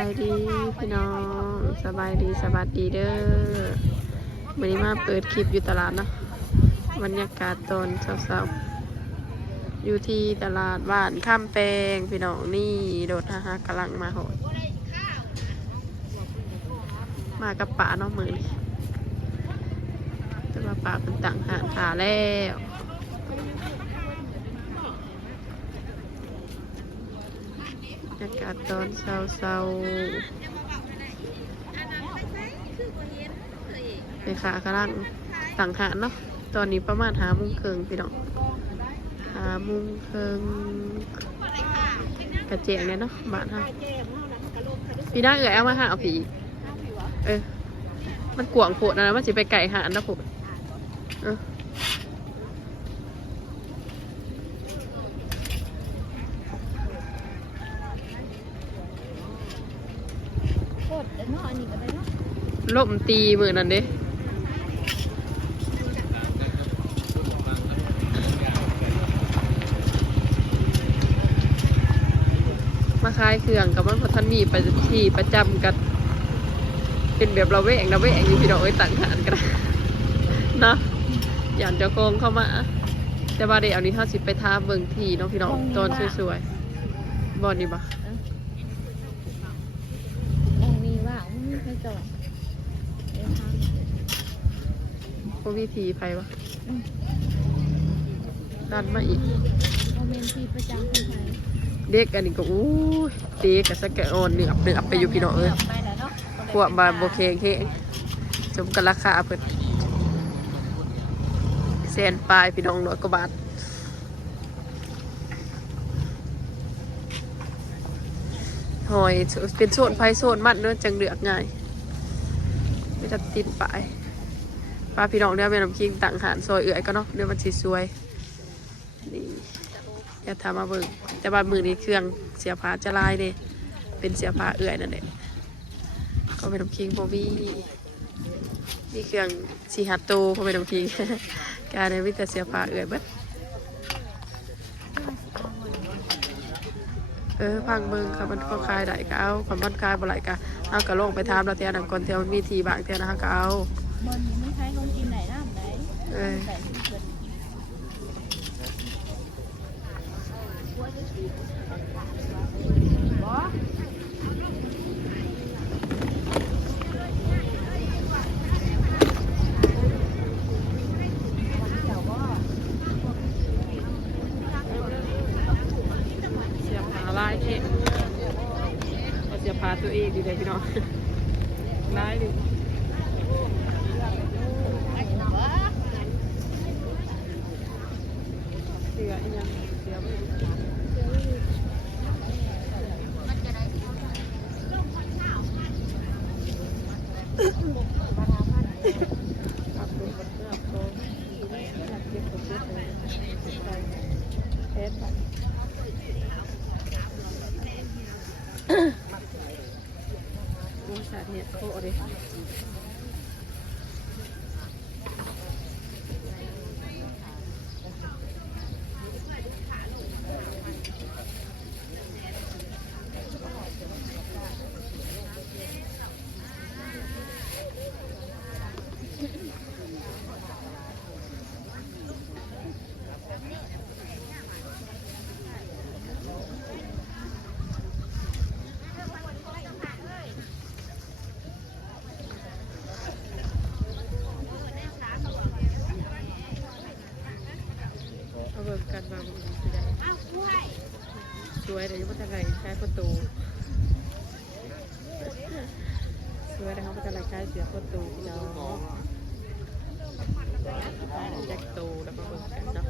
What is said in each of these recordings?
ายดีพี่น้องสบายดีสวัสดีเด้อวันนี้มาเปิดคลิปอยู่ตลาดเนาะบรรยากาศตอนเช้าๆอยู่ที่ตลาดบ้านข้ามแปงพี่น้องนี่โดดฮากำลังมาโหดมากับป่าเนาะมือนี่แต่ว่าป่าเป็นต่างหากขาแล้วบรรยากาศตอนเช้าไปขากำลังต่างหากเนาะตอนนี้ประมาณ5:30พี่น้อง5:30กระเจียงเนี่ยเนาะบ้านฮะพี่น้าเอามาหาเอาผีมันกวางโผดนะมันสิไปไก่หานนะผมล่มตีมือนั่นเด้มาขายเครื่องกับมันพอท่านมีไปที่ประจำกันเป็นแบบเราแวงอยู่พี่น้องต่างหานกันนะอย่างเจ้าของเข้ามาแต่ว่าเดี๋ยวนี้เขาสิไปท้าเบิ่งทีเนาะพี่น้องตอนสวยๆบอลนี่ปะมีว่าไม่เคยจอดพวกวิธีไพ่ปะดันมาอีกโมเมนต์ที่ประจำที่ไหนเด็กอันนี้ก็อู้เด็กกับสแกนเนื้อไปอยู่พี่น้องพวกบาโบเคงสมกันราคาเพิ่นแสนปลายพี่น้อง100 กว่าบาทหอยเป็นโซนไฟโซนมันเนื้อจังเดือกง่ายไม่ตัดติดปลายปลาพี่น้องเนี่ยเป็นน้ำคิงต่างหารซอยเอื่อยก็เนาะเนื้อมันสีสวยนี่อย่าทำมาเบิ่งแต่บางมือนี้เครื่องเสียผ้าจะลายเนี่ยเป็นเสียผ้าเอื่อยนั่นแหละก็เป็นน้ำคิงโบวี่นี่เครื่องสีฮัตโตก็เป็นน้ำคิงการในวิทยาเสียผ้าเอื่อยเบิดพังเบิ่งค่ะมันก็คลายได้ก็เอาความมันคลายบ่ไหลก็เอากระโลงไปทำแล้วเทียนังก่อนเทียมันมีทีบางเทียนะคะก็เอาบนนี้ไม่ใช่คนกินไหนน้ำไหนเสียพาตัวเองดีเลยพี่น้องร้ายดิเสืออีกยังเสือไม่สาเหตุโคเลยเบิกกันมาบุญจะได้สวยแต่ยังไม่ทันไรใช้ประตูสวยแต่เขาไม่ทันไรใช้เสียประตูเนาะใช้แจ็คตูแล้วก็เบิกกันเนาะ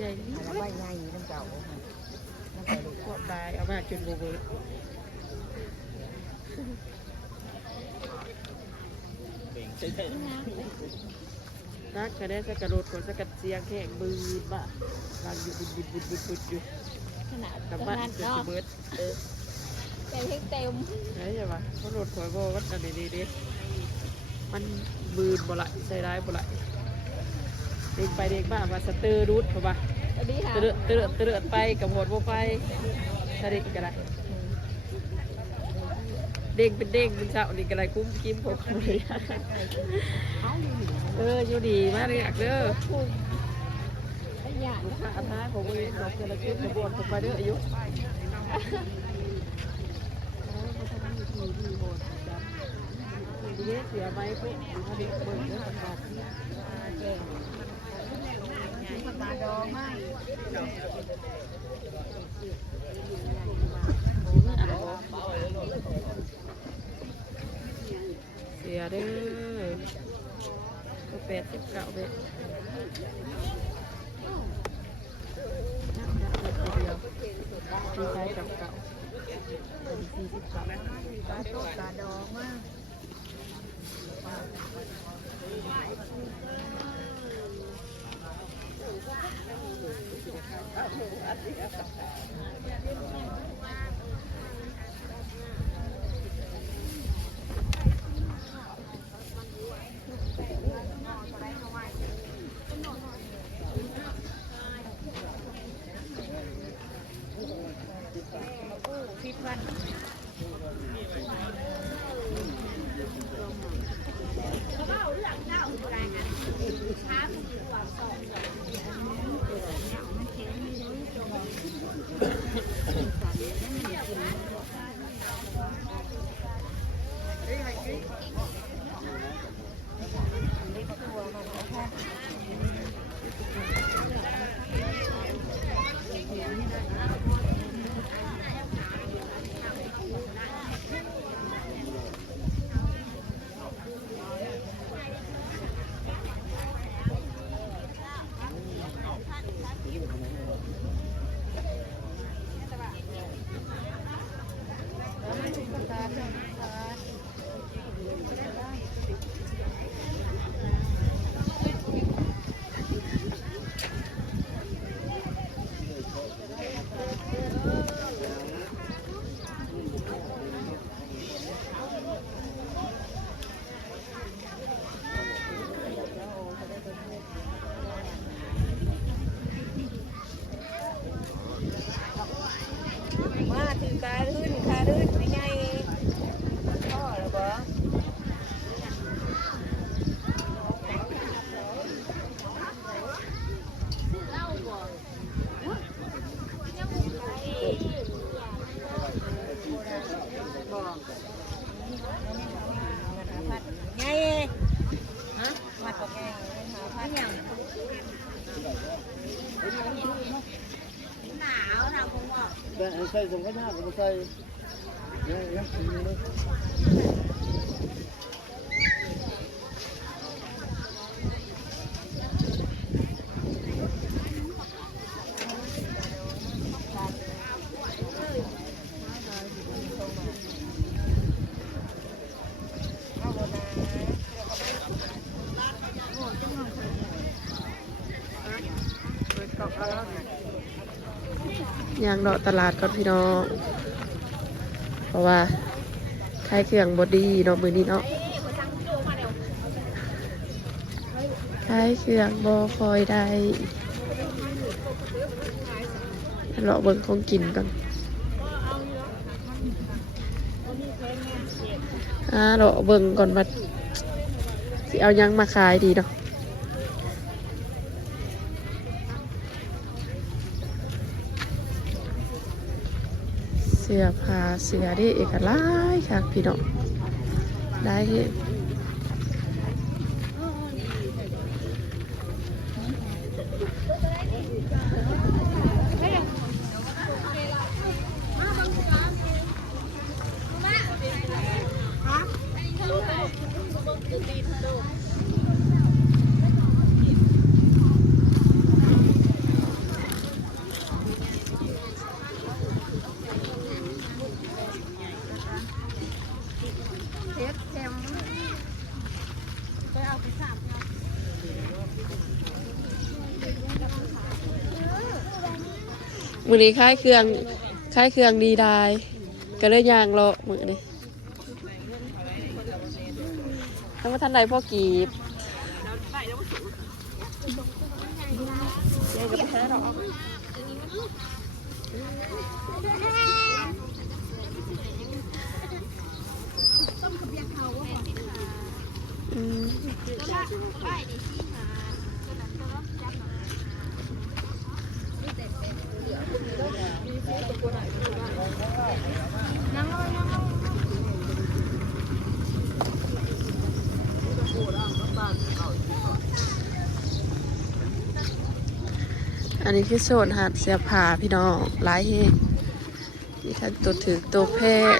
ใหญ่นี่ใบใหญ่น้ำเก่าพวกใบเอามาจนโบเบอร์ นักกระเด็นสกัดรถก่อนสกัดเสียงแห้งบืนบ้าบางอยู่บุดอยู่ ขนาด กับบ้านจะเบิด เต็มเต็ม ใช่ใช่ปะเพราะรถถอยโบก็อันนี้ดิมันบืนบ่ไหลใส่ได้บ่ไหลเด็กไปเด็กมาว่าสเตอร์รูดเขาปะ สวัสดีค่ะ เตลือดไปกับหดบ่ไปถ้าเด็กก็ได้เด้งเป็นเด้งเป็นเช้านี่ก็ได้คุ้มกิ้มผมเลยอยู่ดีมากเลยอยากเด้อ ประหยัด ลูกค้าท้ายผมเลยดอกเจริญขึ้นกระบวนผมไปเด้ออายุเสียไหมพวกถ้าเด็กเบิ่งเรื่องต่างๆปลาดองไม่เสียเด้อก็89เบ็ดที่ใช้เก่าๆที่42ปลาโต๊ะปลาดองมาก มาถึงคารื่นไม่ไงพ่อหรือเปล่าไงฮะมาตกไงพัดยังหนาวนะผมบอก ใส่ส่งก็ยากผมใส่ยังกินเลย ยางดอกตลาดก่อนพี่น้องเพราะว่าขายเครื่องบอดี้เนาะมือนี้เนาะขายเครื่องบอคอยได้เลาะเบิ่งของกินก่อนเลาะเบิ่งก่อนว่าสิเอายังมาขายดีเนาะเสื้อผ้าเสื้อได้เอกลักษณ์ค่ะพี่น้องได้เห็น มือนี้คล้ายเครื่องดีได้ก็เลยยางเลาะมือนี้ทั้งว่าท่านใดพ่อกีบอันนี้คือโซนหาดเสียผาพี่น้องหลายแห่งมีทั้งตัวถือตัวแพง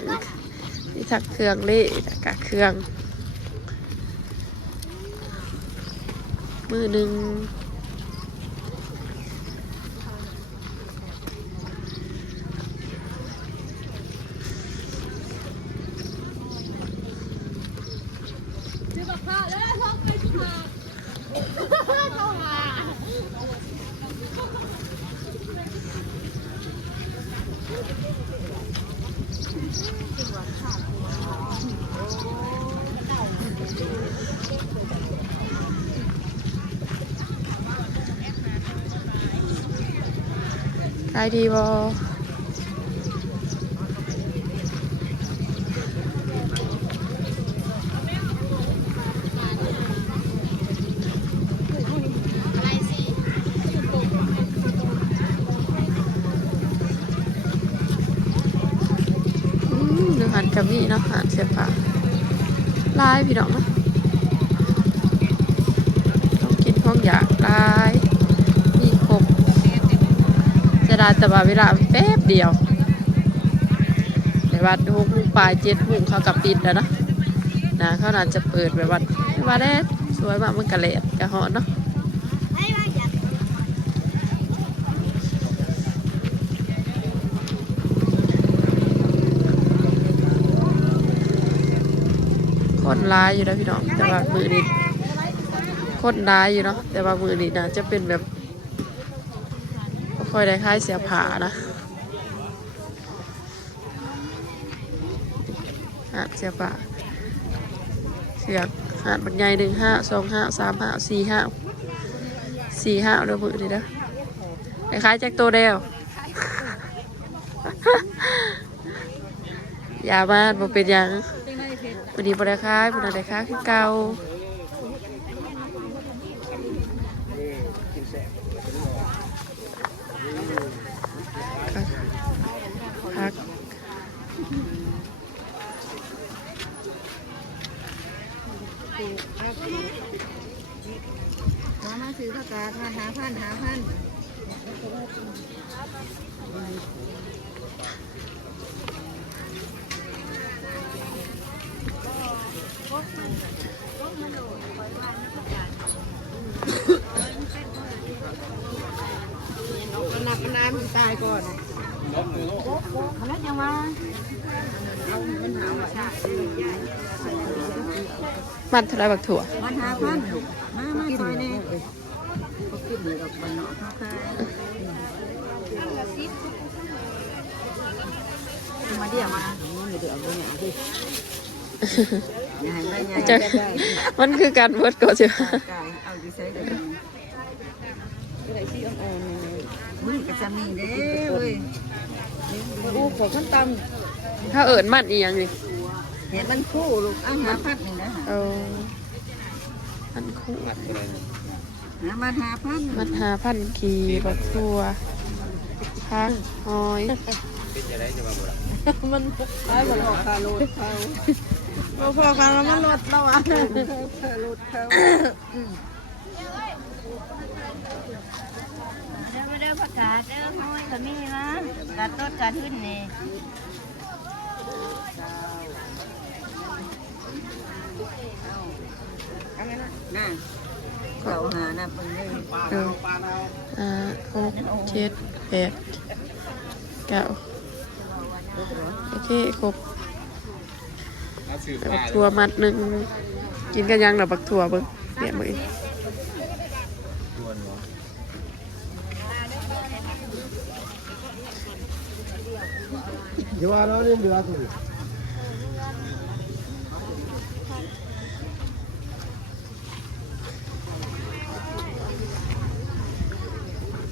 มีทั้งเครื่องเล่กับเครื่องมือหนึ่งขายดีบ่หันกับมีเนาะหันเสียผ้าลายพี่น้องเนาะต้องกินของอยากลายมีครบจะได้แต่ว่าเวลาแป๊บเดียวแต่ว่า6 โมงปลาย7 โมงเขากับปิดแล้วเนาะนะเขาน่าจะเปิดแบบว่าได้สวยมากมันกระเล็ดกระหอนเนาะคนร้ายอยู่นะพี่น้องแต่ว่ามือนี้คนร้ายอยู่เนาะแต่ว่ามือนี้นะจะเป็นแบบค่อยได้คล้ายเสียผานะหาดเสียผาเสือกหาดบักใหญ่1 5 2 5 3 5 4 5 4 5เด้อมือนี้เด้อได้คล้ายแจ็คโตเดลอย่ามาบ่เป็นหยังวันนี้บ่ได้คล้ายบ่ได้คล้ายคือเก่าพักมาซื้อข้าวกาหาพันน้ำตายก่อนแล้วยังมามันเท่าไรบักถั่วมันหาพันมาซอยนี่ก็กินดอกบันเนาะมาเดี๋ยวมาเดี๋ยวเอาเนี่ยดิมันคือการเวิร์ดก่อนใช่ไหมเอาดีใส่เลยอะไรที่อ่อนๆมึงก็จะมีเด้เว้ยกูขอขั้นต่ำถ้าเอิญมันอีกอย่างนี่เห็นมันคู่ลูกอาหารพัดนี่นะมันคู่มันหาพันขี่บักถั่วพักหอยมันไอ้บนหอกคาโรดเขาพอกันแล้วมันลดแล้วอ่ะคาโรดเขาเด้อผักกาดเด้อห้อยกับมีนะกาดต้นกาดขึ้นนี่น่ะเขาหาน่ะเป็นเลย6 7 8 9โอเคครบบักถั่วมัดหนึ่งกินกันยังหรอบักถั่วเบิ้ง เปลี่ยนมือ เดี๋ยวเราเล่นเรือสิ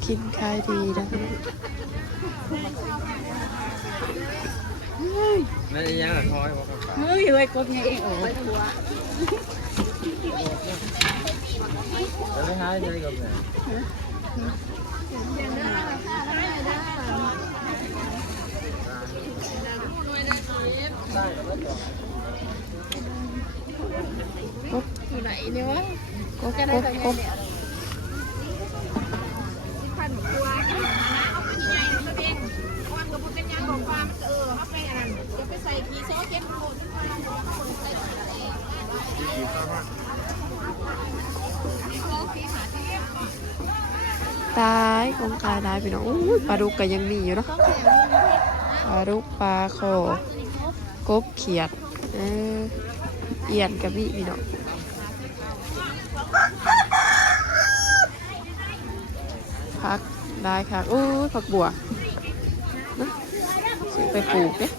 กินคายดีนะ ไม่ยังหรอคอยบอก เฮ้ยเฮ้ยกบไงเองโอ้ย ไม่หายเลยกับเนี่ย อยู่ไหนเนี่ยวะ กบ จะ ก ได้ บ แบบ ก นี้ บ เนี่ยพันตัวเอาไปใหญ่ตัวเองว่ากับบุเป็นยังบอกความเขาไปอันจะไปใส่กีโซ่เก็ตโคตรใส่ตายของตายได้พี่น้องอู้ยปลาดุกก็ยังมีอยู่เนาะปลาดุกปลาคอกบเขียดเอียนกับมีพี่น้องผักได้ค่ะอู้ยผักบัวนะซื้อไปปลูกเนี่ย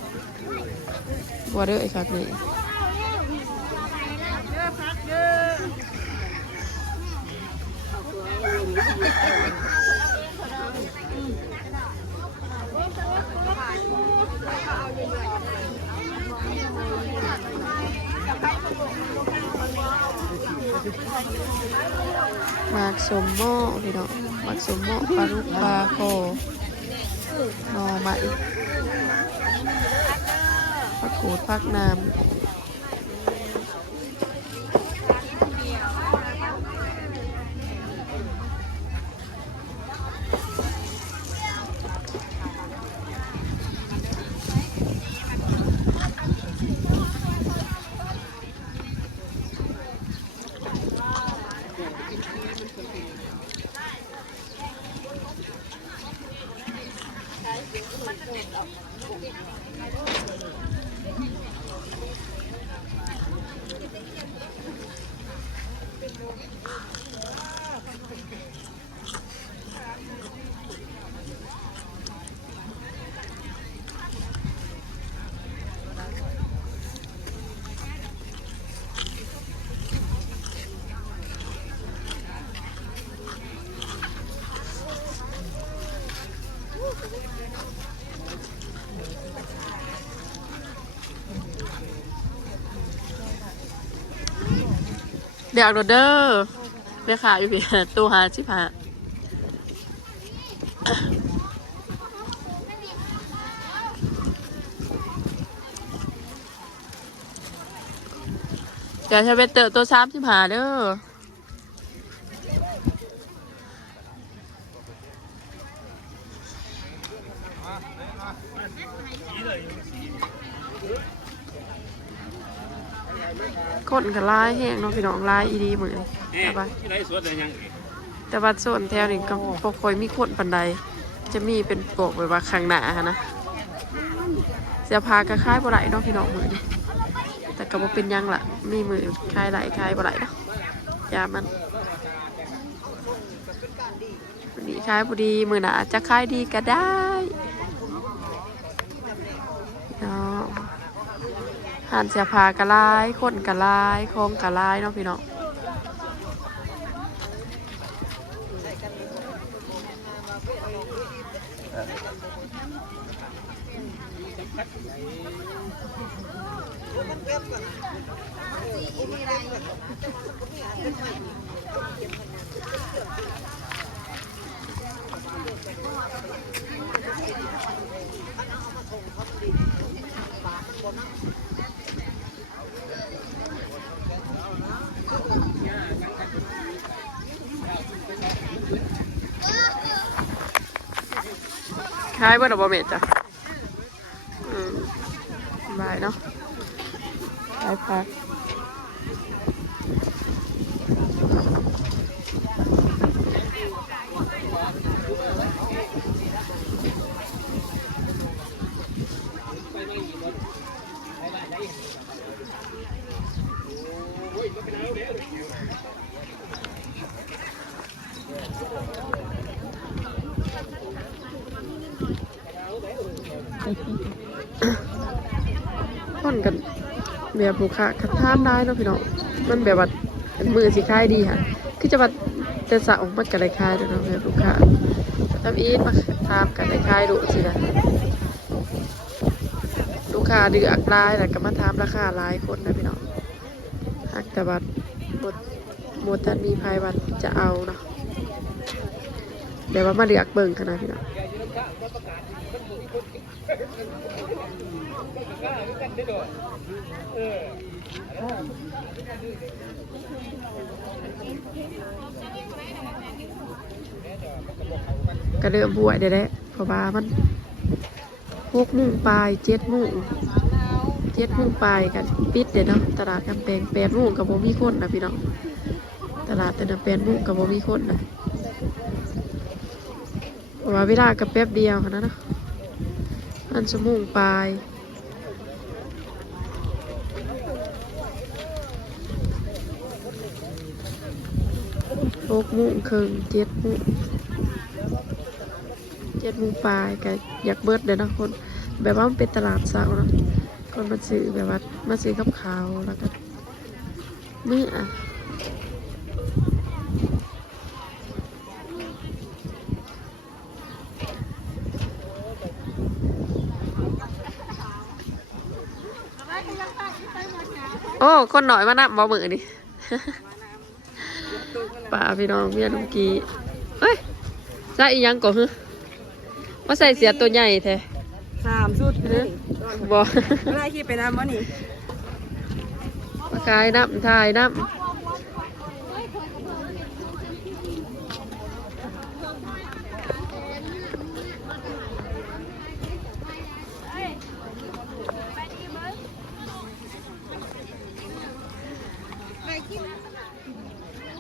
บัวเด้อไอ้ครับนี่หมากสมหม้อพี่น้องหมากสมหม้อปลาลูกปลาโคหน่อไม้ผักกูดผักน้ำเดี๋ยวโดดเด้อไปขายอยู่พี่ตู้หาชิพาเดี๋ยวจะไปเติมตัวซ้ำชิพาเด้อคนกับลายแห้งเนาะพี่น้องลายอีดีเหมือนแต่ว่าแต่ว่าส่วนแถวนี้ก็พอคอยมีคนปันใดจะมีเป็นโปกแบบว่าข้างหน้าค่ะนะเสียพากระคายบ่ไหลเนาะพี่น้องมือนี่แต่ก็บ่เป็นยังล่ะมีมือคายไหลคายบ่ไหลเนาะยามันนี่คายบ่ดีมือหนาจะคายดีก็ได้เนาะหันเสียพากระลายคนกระลายคองกระลายเนาะพี่น้องคล้ายเบอร์ดบเมตจ้ะบายเนาะคล้ายพัก แบบลูกค้าคัดทามได้เนาะพี่น้องมันแบบว่ามือสิขายดีค่ะคือจะว่าแต่สาวมันก็ได้ขายเนาะแบบลูกค้าทำอีทมาทามกันได้ขายดูสินะลูกค้าเดือกลายแล้วก็มาทามราคาหลายคนนะพี่น้องหักแต่ว่าหมดท่านมีภัยวันจะเอาเนาะเดี๋ยวว่ามาเดือกเบิ่งขนาดพี่น้องก็เริ่มบวชได้แล้วเพราะว่ามัน6 โมงปลาย7 โมงปลายกันปิดเด้เนาะตลาดกำแพง8 โมงกับบ่มีคนนะพี่น้องตลาดแต่ละ8 โมงกับบ่มีคนนะเพราะว่าเวลากับแป๊บเดียวค่ะนะเนาะอันชั่วโมงปลาย6 โมงครึ่ง7 โมงปลายก็อยากเบิดเลยนะคนแบบว่ามันเป็นตลาดเช้าเนาะคนมาซื้อแบบว่ามาซื้อกับข้าวแล้วก็มื้อโอ้คนหน่อยมานับบ่มือนี่ ป่าพี่น้องเมียลุงกีเอ้ยใส่อีหยังก่อนฮึมาใส่เสียตัวใหญ่แท้ 3ชุดเลย บ่ ไม่ได้คิดไปนำบ่นี่ มาขายน้ำทายน้ำ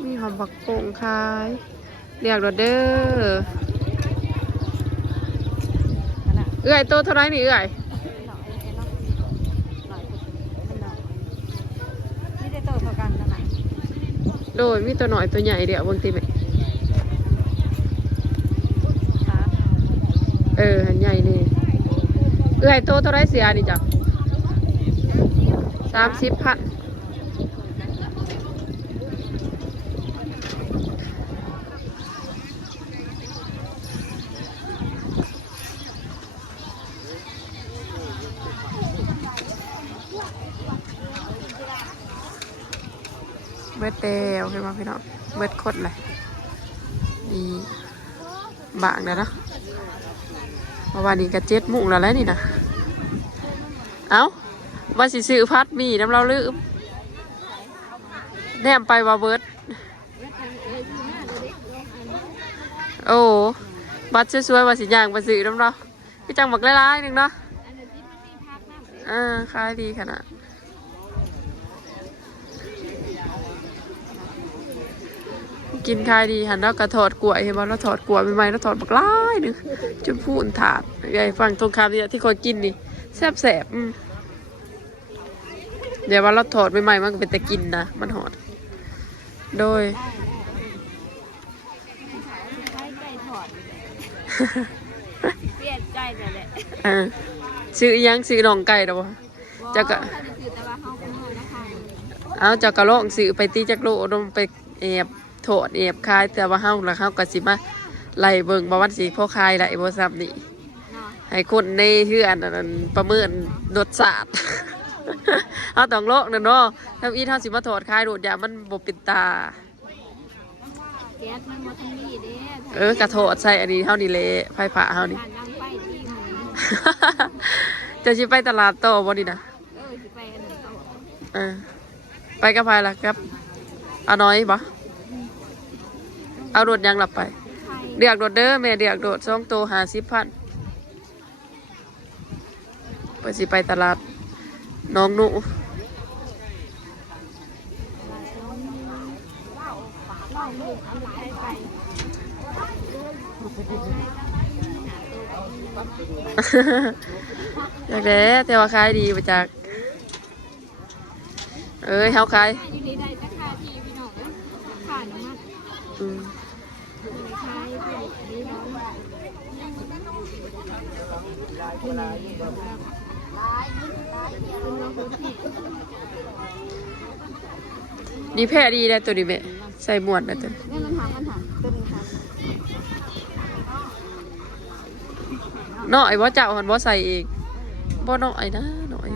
มีหอมบักโป่งขายเรียกรถเด้อเอื้อยโตเท่าไรนี่เอื้อย ไม่ได้โตเท่ากันนะ โดยมีตัวหน่อยตัวใหญ่เดี๋ยวบางทีไหมหันใหญ่นี่เอื้อยโตเท่าไรเสียนี่จ้ะ30,000เบิดเตวขึ้นมาพี่น้องเบิดคดเลยดีบางเลยนะเมื่อวานนี้ก็7 โมงแล้วนี่นะเอ้าว่าสิซื้อพัดมีน้ำเราลืมแนมไปว่าเบิดโอ้บัดสวยๆว่าสิย่างมาซื้อน้ำเราพี่จังบักหลายๆหนึ่งเนาะขายดีขนาดกินคายดีหันแล้วก็ถอดกล้วยเห็นไหมเราถอดกล้วยใหม่ๆแล้วถอดบักหลายหนึ่งจนพูนถาดใหญ่ฟังตรงคำเนี่ยที่คนกินนี่แซ่บเดี๋ยวว่าเราถอดใหม่ๆมันก็เป็นแต่กินนะมันหอดโดย เปลี่ยนใจเลยแหละ ซื้อยังซื้อน่องไก่หรอวะจะกะเอาจะกะโลกซื้อไปตีจักโลลงไปแอบโถดแอบคายแต่ว่าเฮาละเฮากะสิมาไล่เบิ่งบ่วันสิพ่อคายไล่บ่ซ้ำนี่ให้คนในเฮือนนั้นประเมินรสชาติ เอาต้องโลกนั่นเนาะถ้าอีเฮาสิมาถอดคายโดดอย่ามันบ่เป็นตา แก๊สมันบ่ทันมีเด้ กระโถดใส่อันนี้เฮานี่แหละไฟฟ้าเฮานี่ ผ่านนางไปที่มัน จะสิไปตลาดโตบ่นี่นะ สิไปอันนั้นต่อ ไปกับไผล่ะครับเอาน้อยบ่เอารถยังหลับไปเรียกรถเด้อแม่เรียกรถ2 โต 50,000ไปสิไปตลาดน้องหนูอยากได้แต่ว่าขายดีมาจากเฮาขาย อยู่ในใดราคาที่พี่น้องนะราคาน้ำมันขายไปนี่เนาะที่นี่ นี่แพ้ดีได้ตัวนี้แม่ใส่หมวดได้ตัว เนี่ยมันหาตัวนึงค่ะ เนาะไอ้บ่เจ้าหันบ่ใส่เองบ่เนาะไอ้นะเนาะไอ้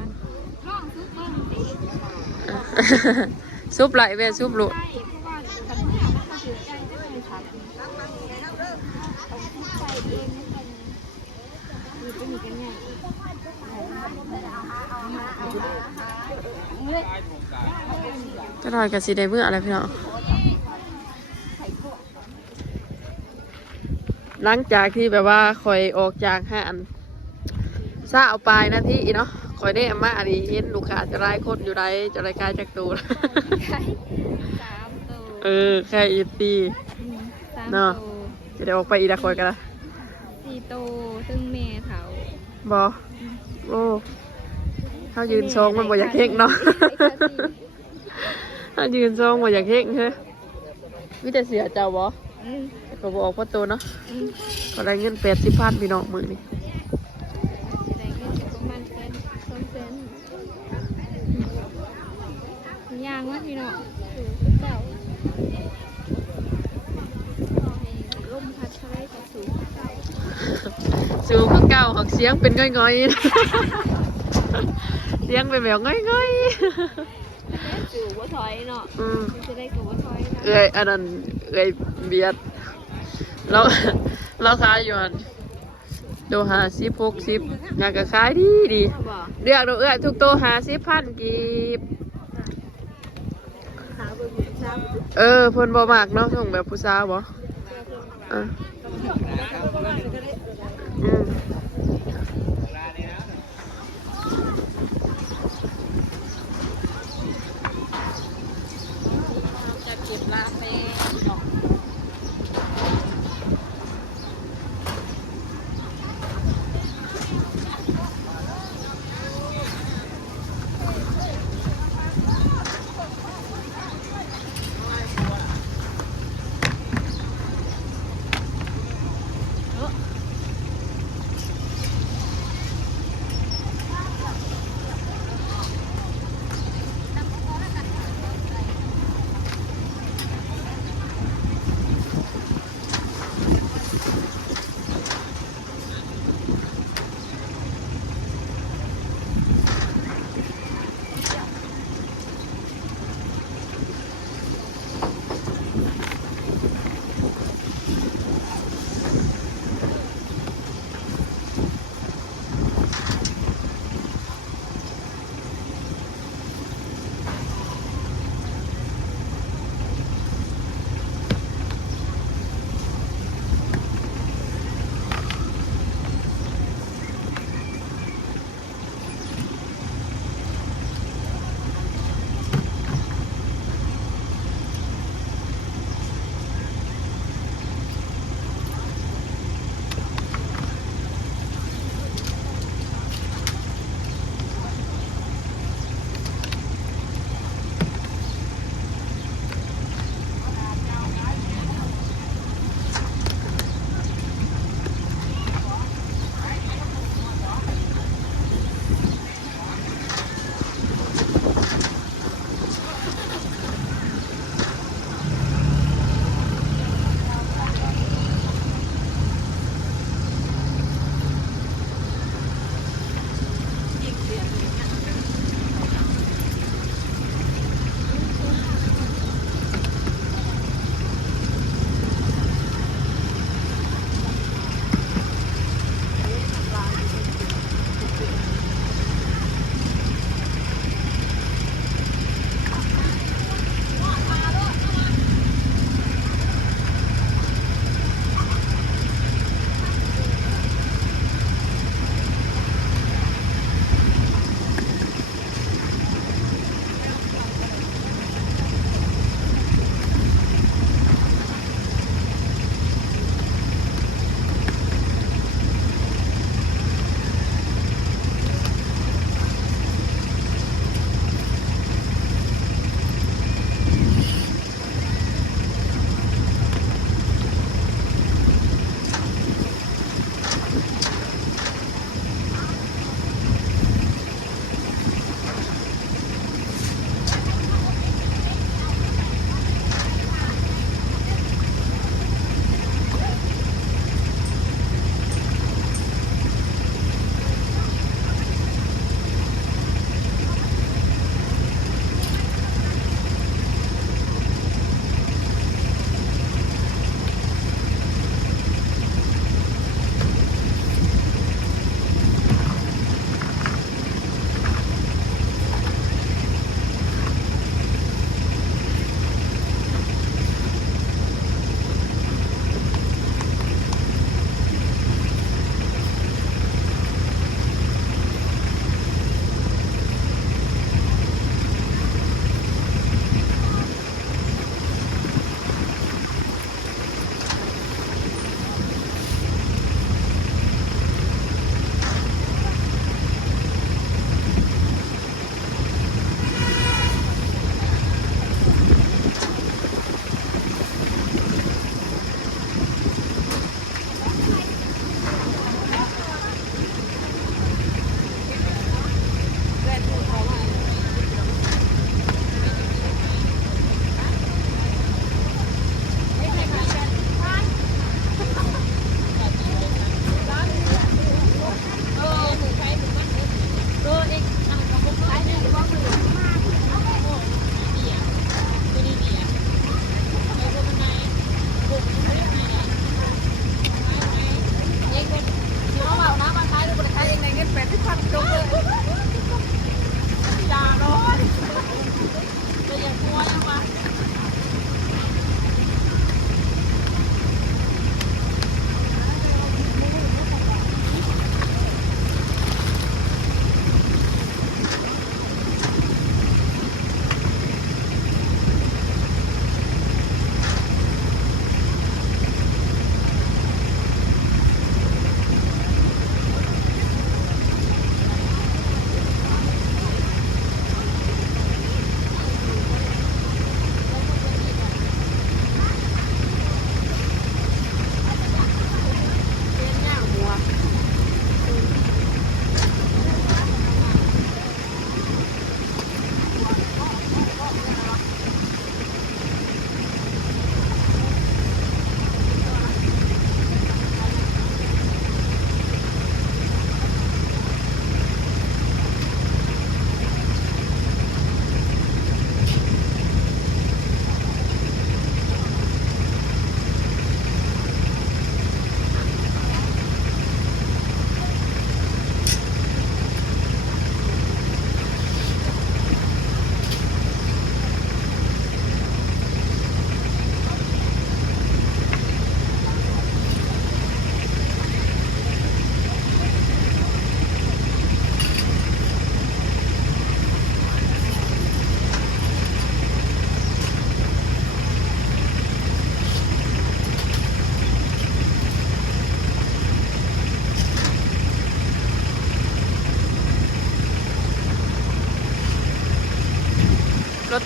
ซุปไหลแม่ซุปโลดก็หน่อยกับสีได้เมื่ออะไรพี่น้องหลังจากที่แบบว่าคอยออกจากห้างซาเอาปลายนาทีเนาะคอยได้มาอันนี้เห็นลูกค้าจะไล่คนอยู่ไรจะไล่กายจากตูแค่อีตีเนาะจะได้ออกไปอีกคอยกันละ 4 โตซึ่งแม่เถา บอโอ้เขายืนทรงมันบ่อยากเฮงเนาะเขายืนทรงบ่อยากเฮงเฮ้ยวิแต่เสียเจ้าบอก็บอกพ่อโตเนาะก็ได้เงิน80,000พี่น้องมือนี่ ได้เงินประมาณ200,000ย่างว่าพี่น้องสู่เจ้าลมพัดทะเลกับสูงเจ้า สูงเก่าหักเสียงเป็นง่อยๆเสียงเป็นแบบง่อย สู่ว่าถอยเนาะ ๆมันจะได้กับว่าถอยนะ เอ้ยอันนั้นเอ้ยเบียดเราขายอยู่อันโด50-60งานก็ขายดีเลือกดูทุกโต50,000กีบเพิ่นบ่มากเนาะส่งแบบผู้สาวบ่จะเก็บลาเม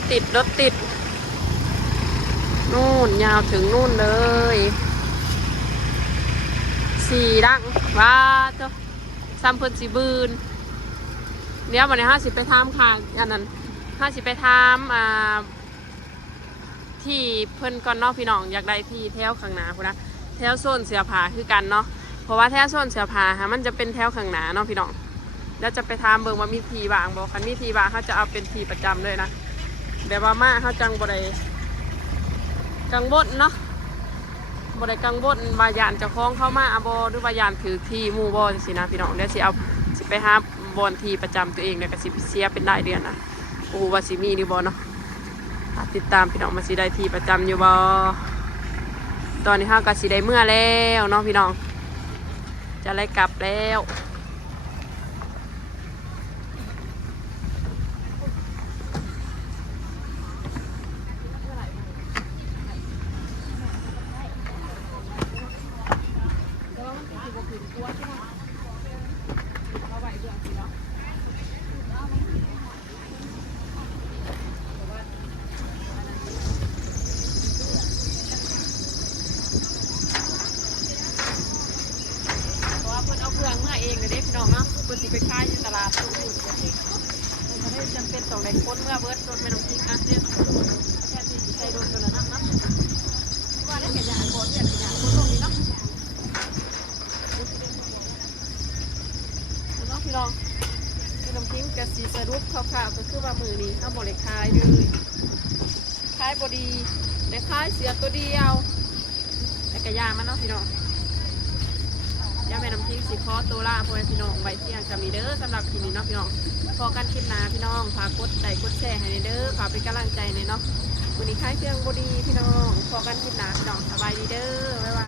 รถติดนู่นยาวถึงนู่นเลย4 ดังว้าเจ้าซ้ำเพิ่นสิบืนเดี๋ยววันนี้50ไปทำค่ะอันนั้น50ไปทำที่เพิ่นก่อนเนาะพี่น้องอยากได้ที่แถวข้างหน้าพุ่นนะแถวโซนเสื้อผ้าคือกันเนาะเพราะว่าแถวโซนเสื้อผ้าค่ะมันจะเป็นแถวข้างหน้าเนาะพี่น้องแล้วจะไปทำเบิ่งว่ามีทีบางบอกคันมีทีบางเขาจะเอาเป็นทีประจำเลยนะแบบว่ามาเขาจังบ่ได้กังวลเนาะบ่ได้กังวลว่ายานเจ้าของเข้ามาบ่หรือว่ายานถือที่หมู่บ่จังซี่นะพี่น้องเดี๋ยวสิเอาสิไปหาบอนทีประจำตัวเองแล้วก็สิเสียเป็นรายเดือนนะโอ้ว่าสิมีหรือบ่เนาะติดตามพี่น้องมาสิได้ทีประจำอยู่บ่ตอนนี้เฮาก็สิได้เมื่อแล้วเนาะพี่น้องจะไล่กลับแล้วเพื่อที่ไปขายในตลาดตู้มันไม่จำเป็นต้องได้คนเมื่อเบิร์ดรถไม่ต้องทิ้งนะเนี่ยแค่ที่ใช้รถตัวนั้นนะว่าได้เห็นอย่างก่อนเนี่ยอย่างคนตรงนี้เนาะน้องพี่น้องพี่น้องทิ้งกระสีสรุปคร่าวๆก็คือว่ามือนี้ข้าวบริขายเลยขายบดีแต่ขายเสียตัวเดียวแต่กระยามันเนาะพี่น้องย่าแม่น้ำพริกสิคอตัวล่าพ่อแม่พี่น้องไว้เที่ยงจะมีเด้อสำหรับคลิปนี้เนาะพี่น้องพอกันคลิปหน้าพี่น้องฝากกดไลค์กดแชร์ให้เด้อฝากเป็นกำลังใจในเนาะวันนี้ค่ายเครื่องบดีพี่น้องพอกันคลิปหน้าพี่น้องสบายดีเด้อบ๊ายบาย